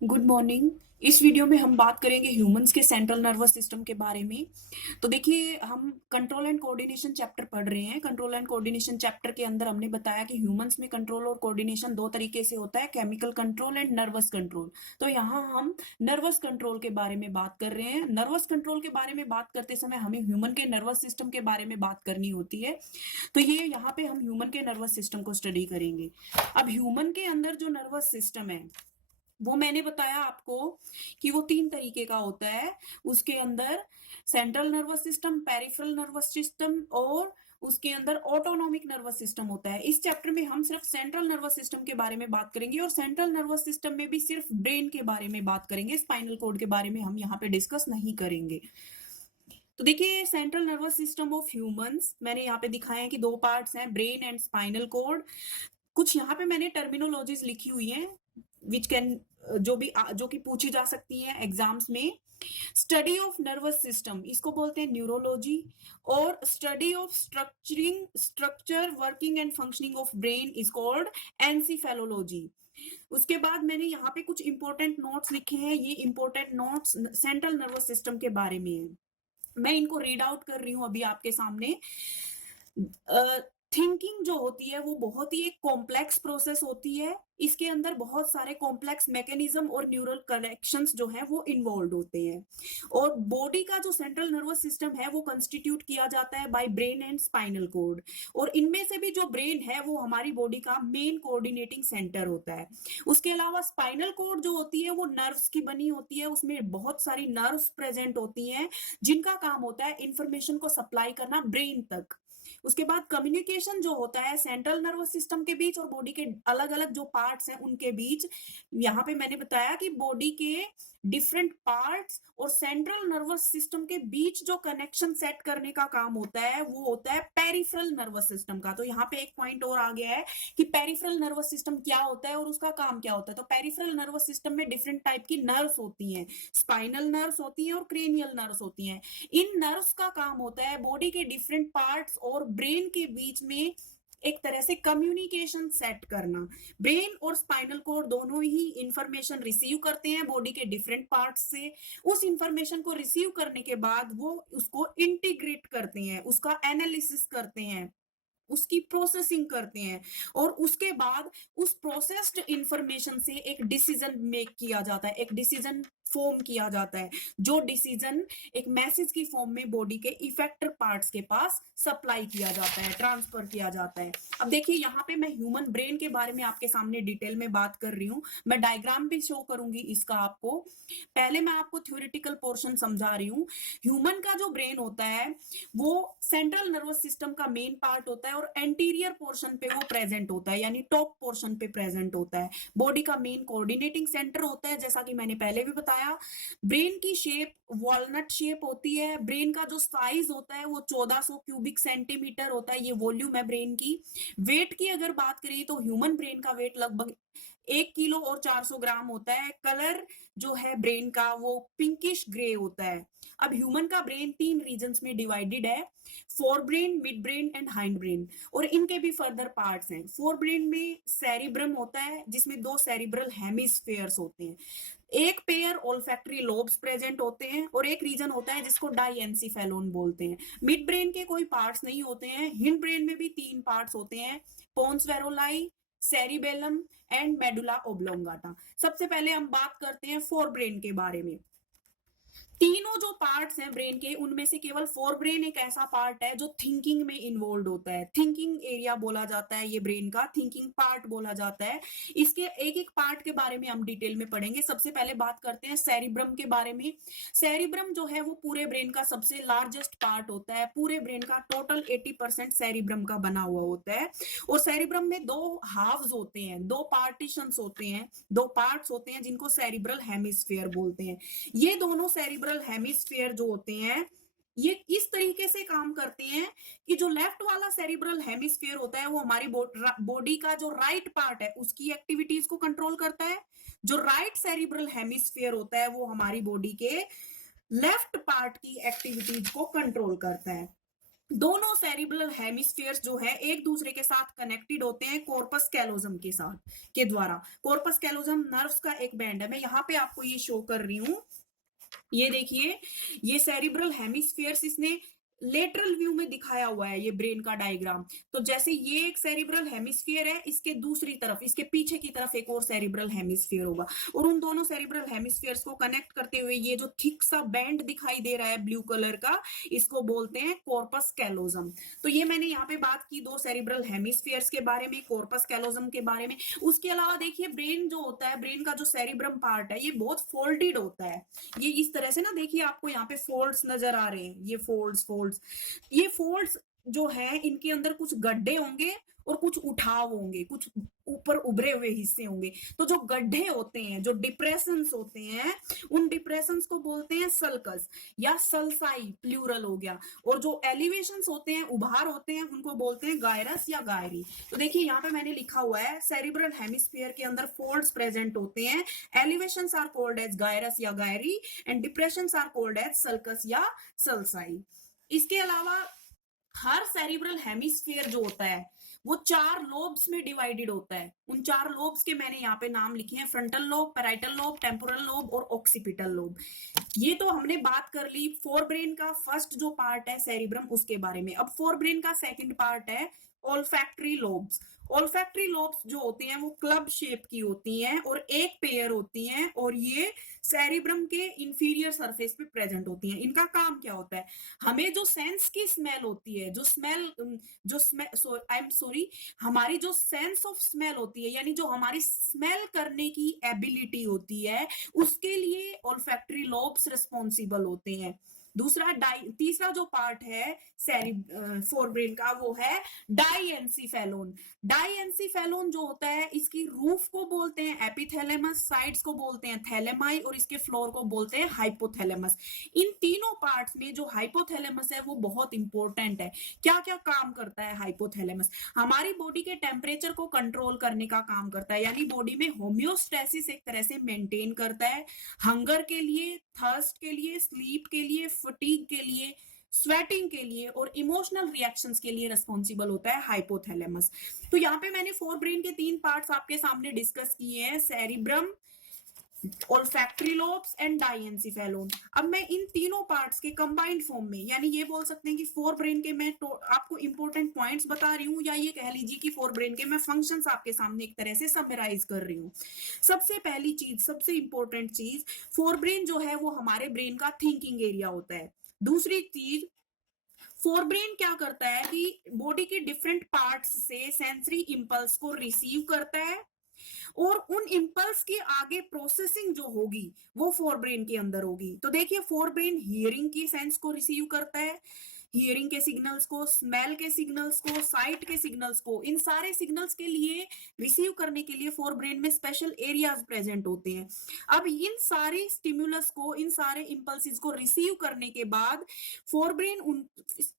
Good morning. इस video में हम बात करेंगे ह्यूमंस के सेंट्रल नर्वस सिस्टम के बारे में। तो देखिए, हम कंट्रोल एंड कोऑर्डिनेशन चैप्टर पढ़ रहे हैं। कंट्रोल एंड कोऑर्डिनेशन चैप्टर के अंदर हमने बताया कि ह्यूमंस में कंट्रोल और कोऑर्डिनेशन दो तरीके से होता है, chemical control and nervous control. तो यहाँ हम नर्वस कंट्रोल के बारे में बात कर रहे हैं। नर्वस कंट्रोल के बारे में बात करते समय हमें ह्यूमन के नर्वस सिस्टम के बारे में बात करनी होती है। तो ये यहाँ पे हम ह्यूमन के नर्वस सिस्टम को स्टडी करेंगे। अब ह्यूमन के अंदर जो नर्वस सिस्टम है वो मैंने बताया आपको कि वो तीन तरीके का होता है। उसके अंदर central nervous system, peripheral nervous system और उसके अंदर ऑटोनॉमिक नर्वस सिस्टम होता है। इस चैप्टर में हम सिर्फ सेंट्रल नर्वस सिस्टम के बारे में बात करेंगे और सेंट्रल नर्वस सिस्टम में भी सिर्फ ब्रेन के बारे में बात करेंगे। स्पाइनल कोड के बारे में हम यहाँ पे डिस्कस नहीं करेंगे। तो देखिए, central nervous system of humans मैंने यहाँ पे दिखाया है कि दो पार्ट्स हैं, ब्रेन एंड स्पाइनल कोड। कुछ यहाँ पे मैंने टर्मिनोलॉजीज लिखी हुई हैं विच कैन जो कि पूछी जा सकती है एग्जाम्स में। स्टडी ऑफ नर्वस सिस्टम इसको बोलते हैं न्यूरोलॉजी, और study of structure working and functioning of brain is called encephalology. उसके बाद मैंने यहाँ पे कुछ इंपॉर्टेंट नोट्स लिखे हैं। ये important notes central nervous system के बारे में है। मैं इनको रीड आउट कर रही हूँ अभी आपके सामने। थिंकिंग जो होती है वो बहुत ही एक कॉम्प्लेक्स प्रोसेस होती है। इसके अंदर बहुत सारे कॉम्प्लेक्स मैकेनिज्म और न्यूरल कनेक्शंस जो है वो इन्वॉल्व होते हैं। और बॉडी का जो सेंट्रल नर्वस सिस्टम है वो कंस्टिट्यूट किया जाता है by brain and spinal cord. और इनमें से भी जो ब्रेन है वो हमारी बॉडी का मेन कोऑर्डिनेटिंग सेंटर होता है। उसके अलावा स्पाइनल कोड जो होती है वो नर्व्स की बनी होती है। उसमें बहुत सारी नर्व्स प्रेजेंट होती हैं जिनका काम होता है इंफॉर्मेशन को सप्लाई करना ब्रेन तक। उसके बाद कम्युनिकेशन जो होता है सेंट्रल नर्वस सिस्टम के बीच और बॉडी के अलग अलग जो पार्ट्स हैं उनके बीच। यहाँ पे मैंने बताया कि बॉडी के डिफरेंट पार्ट्स और सेंट्रल नर्वस सिस्टम के बीच जो कनेक्शन सेट करने का काम होता है वो होता है पेरिफेरल नर्वस सिस्टम का। तो यहाँ पे एक पॉइंट और आ गया है कि पेरिफेरल नर्वस सिस्टम क्या होता है और उसका काम क्या होता है। तो पेरिफेरल नर्वस सिस्टम में डिफरेंट टाइप की नर्व्स होती हैं, स्पाइनल नर्व्स होती हैं और क्रेनियल नर्व्स होती हैं। इन नर्व्स का काम होता है बॉडी के डिफरेंट पार्ट्स और ब्रेन के बीच में एक तरह से कम्युनिकेशन सेट करना। ब्रेन और स्पाइनल कोड दोनों ही इंफॉर्मेशन रिसीव करते हैं बॉडी के डिफरेंट पार्ट्स से। उस इंफॉर्मेशन को रिसीव करने के बाद वो उसको इंटीग्रेट करते हैं, उसका एनालिसिस करते हैं, उसकी प्रोसेसिंग करते हैं। और उसके बाद उस प्रोसेस्ड इंफॉर्मेशन से एक डिसीजन मेक किया जाता है, एक डिसीजन फॉर्म किया जाता है। जो डिसीजन एक मैसेज की फॉर्म में बॉडी के इफेक्टर पार्ट्स के पास सप्लाई किया जाता है, ट्रांसफर किया जाता है। अब देखिए, यहाँ पे मैं ह्यूमन ब्रेन के बारे में आपके सामने डिटेल में बात कर रही हूँ। मैं डायग्राम भी शो करूंगी इसका आपको। पहले मैं आपको थ्योरेटिकल पोर्शन समझा रही हूँ। ह्यूमन का जो ब्रेन होता है वो सेंट्रल नर्वस सिस्टम का मेन पार्ट होता है और एंटीरियर पोर्शन पे वो प्रेजेंट होता है, यानी टॉप पोर्शन पे प्रेजेंट होता है। बॉडी का मेन कोऑर्डिनेटिंग सेंटर होता है, जैसा कि मैंने पहले भी बताया। ब्रेन की शेप वॉलनट शेप होती है। ब्रेन का जो साइज होता है वो 1400 क्यूबिक सेंटीमीटर होता है। ये वॉल्यूम है ब्रेन की। वेट की अगर बात करें तो ह्यूमन ब्रेन का वेट लगभग 1 किलो और 400 ग्राम होता है। कलर जो है ब्रेन का वो पिंकिश ग्रे होता है। अब ह्यूमन का ब्रेन 3 रीजन्स में डिवाइडेड है, fore brain, mid brain and hind brain. और इनके भी फर्दर पार्ट्स हैं। फोर ब्रेन में सेरिब्रम होता है जिसमें 2 सेरिब्रल हेमिस्फेयर्स होते हैं। एक पेयर ओल्फैक्टरी लोब्स प्रेजेंट होते हैं और एक रीजन होता है जिसको डाइएन्सिफेलोन बोलते हैं। मिड ब्रेन के कोई पार्ट्स नहीं होते हैं। हिंड ब्रेन में भी 3 पार्ट्स होते हैं, pons varolii, cerebellum and medulla oblongata. सबसे पहले हम बात करते हैं फोर ब्रेन के बारे में। तीनों जो पार्ट्स हैं ब्रेन के उनमें से केवल फोर ब्रेन एक ऐसा पार्ट है जो थिंकिंग में इन्वॉल्व होता है। थिंकिंग एरिया बोला जाता है ये ब्रेन का, थिंकिंग पार्ट बोला जाता है। इसके एक एक पार्ट के बारे में हम डिटेल में पढ़ेंगे। सबसे पहले बात करते हैं सेरिब्रम के बारे में। सेरिब्रम जो है वो पूरे ब्रेन का सबसे लार्जेस्ट पार्ट होता है। पूरे ब्रेन का टोटल 80% सेरिब्रम का बना हुआ होता है। और सेरिब्रम में 2 हाफ्स होते हैं, 2 पार्टीशंस होते हैं, 2 पार्ट्स होते हैं जिनको सेरिब्रल हेमिस्फीयर बोलते हैं। ये दोनों सेरिब्रल हेमिस्फीयर जो होते हैं ये इस तरीके से काम करते हैं कि जो लेफ्ट वाला सेरिब्रल हेमिस्फीयर होता है वो हमारी बॉडी का जो राइट पार्ट है उसकी एक्टिविटीज को कंट्रोल करता है। जो राइट सेरिब्रल हेमिस्फीयर होता है वो हमारी बॉडी के लेफ्ट पार्ट की एक्टिविटीज को कंट्रोल करता है। दोनों सेरिब्रल हेमिस्फीयर्स जो है एक दूसरे के साथ कनेक्टेड होते हैं कॉर्पस कैलोजम के साथ के द्वारा। कॉर्पस कैलोजम नर्व्स का एक बैंड है, मैं यहाँ पे आपको ये शो कर रही हूँ। ये देखिए, ये सेरिब्रल हेमिस्फीयर्स इसने लेटरल व्यू में दिखाया हुआ है, ये ब्रेन का डायग्राम। तो जैसे ये एक सेरिब्रल हेमिस्फीयर है, इसके दूसरी तरफ, इसके पीछे की तरफ एक और सेरिब्रल हेमिस्फीयर होगा, और उन दोनों सेरिब्रल हेमिस्फीयर्स को कनेक्ट करते हुए ये जो थिक सा बैंड दिखाई दे रहा है ब्लू कलर का, इसको बोलते हैं कॉर्पस कैलोजम। तो ये मैंने यहाँ पे बात की दो सेरिब्रल हेमिस्फीयर्स के बारे में, कॉर्पस कैलोजम के बारे में। उसके अलावा देखिए, ब्रेन जो होता है, ब्रेन का जो सेरिब्रम पार्ट है, ये बहुत फोल्डेड होता है। ये इस तरह से ना, देखिए आपको यहाँ पे फोल्ड्स नजर आ रहे हैं, ये फोल्ड्स, ये फोल्ड्स जो है, इनके अंदर कुछ गड्ढे होंगे और कुछ उठाव होंगे, कुछ ऊपर उभरे हुए हिस्से होंगे। तो जो गड्ढे होते हैं, जो डिप्रेशंस होते हैं, उन डिप्रेशंस को बोलते हैं सल्कस या सल्साई, प्लूरल हो गया। और जो एलिवेशंस होते हैं, उभार होते हैं, उनको बोलते हैं गायरस या गायरी। तो देखिए यहाँ पे मैंने लिखा हुआ है, सेरिब्रल हेमिस्फीयर के अंदर फोल्ड्स प्रेजेंट होते हैं, elevations are called as gyrus या gyri, and depressions are called as sulcus या सल्साई। इसके अलावा हर सेरिब्रल हेमिस्फीयर जो होता है, वो 4 लोब्स में डिवाइडेड होता है। उन 4 लोब्स के मैंने यहाँ पे नाम लिखे हैं, frontal lobe, parietal lobe, temporal lobe और ऑक्सीपिटल लोब। ये तो हमने बात कर ली फोर ब्रेन का फर्स्ट जो पार्ट है सेरिब्रम, उसके बारे में। अब फोर ब्रेन का सेकंड पार्ट है ओल्फैक्टरी लोब्स। ओल्फैक्टरी लोब्स जो होती हैं वो क्लब शेप की होती हैं और एक पेयर होती हैं, और ये सेरिब्रम के इंफीरियर सरफेस पे प्रेजेंट होती हैं। इनका काम क्या होता है, हमें जो सेंस की स्मेल होती है, हमारी जो सेंस ऑफ स्मेल होती है, यानी जो हमारी स्मेल करने की एबिलिटी होती है, उसके लिए ओल्फैक्टरी लोब्स रिस्पॉन्सिबल होते हैं। तीसरा जो पार्ट है फोरब्रेन का, वो है डाइएंसीफेलोन। डाइएंसीफेलोन जो होता है, इसकी रूफ को बोलते हैं एपिथैलेमस, साइड्स को बोलते हैं थैलेमाई, और इसके फ्लोर को बोलते हैं हाइपोथैलेमस। इन तीनों पार्ट्स में जो हाइपोथैलेमस है वो बहुत इंपॉर्टेंट है। क्या क्या काम करता है हाइपोथैलेमस, हमारी बॉडी के टेम्परेचर को कंट्रोल करने का काम करता है, यानी बॉडी में होम्योस्टेसिस एक तरह से मेंटेन करता है। हंगर के लिए, थर्स्ट के लिए, स्लीप के लिए, फटीग के लिए, स्वेटिंग के लिए और इमोशनल रिएक्शंस के लिए रिस्पॉन्सिबल होता है हाइपोथैलेमस। तो यहाँ पे मैंने फोर ब्रेन के 3 पार्ट्स आपके सामने डिस्कस किए हैं, सेरिब्रम, ओल्फैक्टरी लोब्स एंड डाइएंसीफेलोन। अब मैं इन तीनों पार्ट्स के कंबाइंड फॉर्म में, यानी ये बोल सकते हैं कि फोर ब्रेन के मैं आपको इंपॉर्टेंट पॉइंट्स बता रही हूँ, या ये कह लीजिए कि फोर ब्रेन के मैं फंक्शंस आपके सामने एक तरह से समराइज कर रही हूँ। सबसे पहली चीज, सबसे इंपॉर्टेंट चीज, फोर ब्रेन जो है वो हमारे ब्रेन का थिंकिंग एरिया होता है। दूसरी चीज, फोर ब्रेन क्या करता है कि बॉडी के डिफरेंट पार्ट्स से सेंसरी इंपल्स को रिसीव करता है, और उन इंपल्स की आगे प्रोसेसिंग जो होगी वो फोर ब्रेन के अंदर होगी। तो देखिए, फोर ब्रेन हियरिंग की सेंस को रिसीव करता है, हियरिंग के सिग्नल्स को, स्मेल के सिग्नल्स को, साइट के सिग्नल्स को, इन सारे सिग्नल्स के लिए रिसीव करने के लिए फोर ब्रेन में स्पेशल एरियाज प्रेजेंट होते हैं। अब इन सारे स्टिमुलस को, इन सारे इंपल्सिस को रिसीव करने के बाद फोर ब्रेन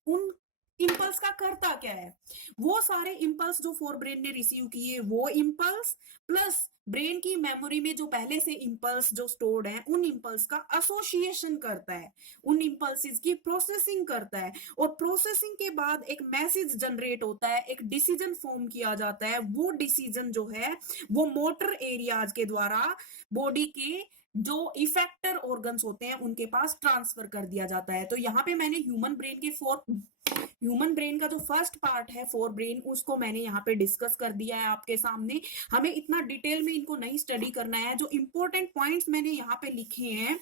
उन इंपल्स का करता क्या है, वो सारे इंपल्स जो फोर ब्रेन ने रिसीव किए, वो इंपल्स प्लस ब्रेन की मेमोरी में जो पहले से इंपल्स जो स्टोर्ड है, उन इंपल्स का एसोसिएशन करता है, उन इंपल्सिस की प्रोसेसिंग करता है, और प्रोसेसिंग के बाद एक मैसेज जनरेट होता है, एक डिसीजन फॉर्म किया जाता है। वो डिसीजन जो है वो मोटर एरियाज के द्वारा बॉडी के जो इफेक्टर ऑर्गन्स होते हैं उनके पास ट्रांसफर कर दिया जाता है। तो यहाँ पे मैंने ह्यूमन ब्रेन का जो फर्स्ट पार्ट है फोर ब्रेन, उसको मैंने यहाँ पे डिस्कस कर दिया है आपके सामने। हमें इतना डिटेल में इनको नहीं स्टडी करना है। जो इंपॉर्टेंट पॉइंट्स मैंने यहाँ पे लिखे हैं,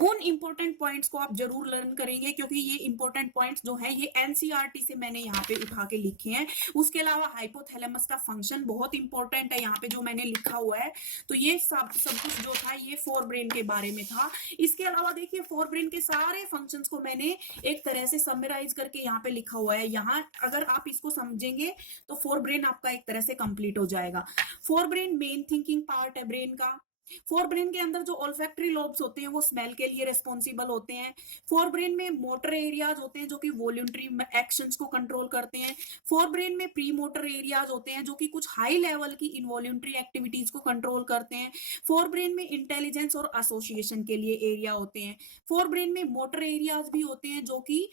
उन इंपॉर्टेंट पॉइंट्स को आप जरूर लर्न करेंगे, क्योंकि ये इंपॉर्टेंट पॉइंट्स जो है ये एनसीईआरटी से मैंने यहाँ पे उठा के लिखे हैं। उसके अलावा हाइपोथैलेमस का फंक्शन बहुत इंपॉर्टेंट है यहाँ पे जो मैंने लिखा हुआ है। तो ये सब कुछ जो था ये फोर ब्रेन के बारे में था। इसके अलावा देखिए, फोर ब्रेन के सारे फंक्शंस को मैंने एक तरह से समराइज करके यहाँ पे लिखा हुआ है। यहाँ अगर आप इसको समझेंगे तो फोर ब्रेन आपका एक तरह से कंप्लीट हो जाएगा। Fore brain main thinking part है ब्रेन का। फोर ब्रेन के अंदर जो ऑल्फैक्टरी लोब्स होते हैं वो स्मेल के लिए रिस्पॉन्सिबल होते हैं। फोर ब्रेन में मोटर एरियाज होते हैं जो कि वॉल्यूंटरी एक्शंस को कंट्रोल करते हैं। फोर ब्रेन में प्री मोटर एरियाज होते हैं जो कि कुछ हाई लेवल की इनवॉल्यूंटरी एक्टिविटीज को कंट्रोल करते हैं। फोर ब्रेन में इंटेलिजेंस और एसोसिएशन के लिए एरिया होते हैं। फोर ब्रेन में मोटर एरियाज भी होते हैं जो कि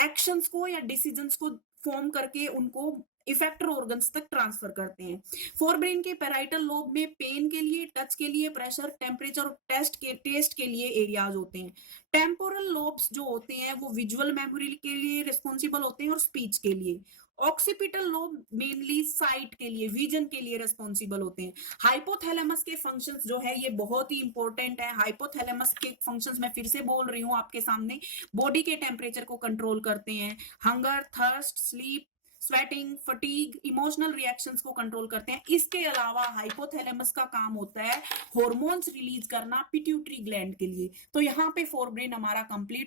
एक्शंस को या डिसीजंस को फॉर्म करके उनको इफेक्टर ऑर्गन्स तक ट्रांसफर करते हैं। फोर ब्रेन के पैराइटल लोब में पेन के लिए, टच के लिए, प्रेशर, टेम्परेचर और टेस्ट के लिए एरियाज होते हैं। टेम्पोरल लोब्स जो होते हैं वो विजुअल मेमोरी के लिए रिस्पॉन्सिबल होते हैं और स्पीच के लिए। ऑक्सीपिटल लोब मेनली साइट के लिए, विजन के लिए रिस्पॉन्सिबल होते हैं। हाइपोथैलेमस के फंक्शंस जो है ये बहुत ही इंपॉर्टेंट है। हाइपोथैलेमस के फंक्शंस मैं फिर से बोल रही हूँ आपके सामने, बॉडी के टेम्परेचर को कंट्रोल करते हैं, hunger, thirst, sleep, sweating, fatigue, emotional reactions को कंट्रोल करते हैं। इसके अलावा हाइपोथैलेमस का काम होता है हार्मोन्स रिलीज करना पिट्यूटरी ग्लैंड के लिए। तो यहाँ पे फोर ब्रेन हमारा कंप्लीट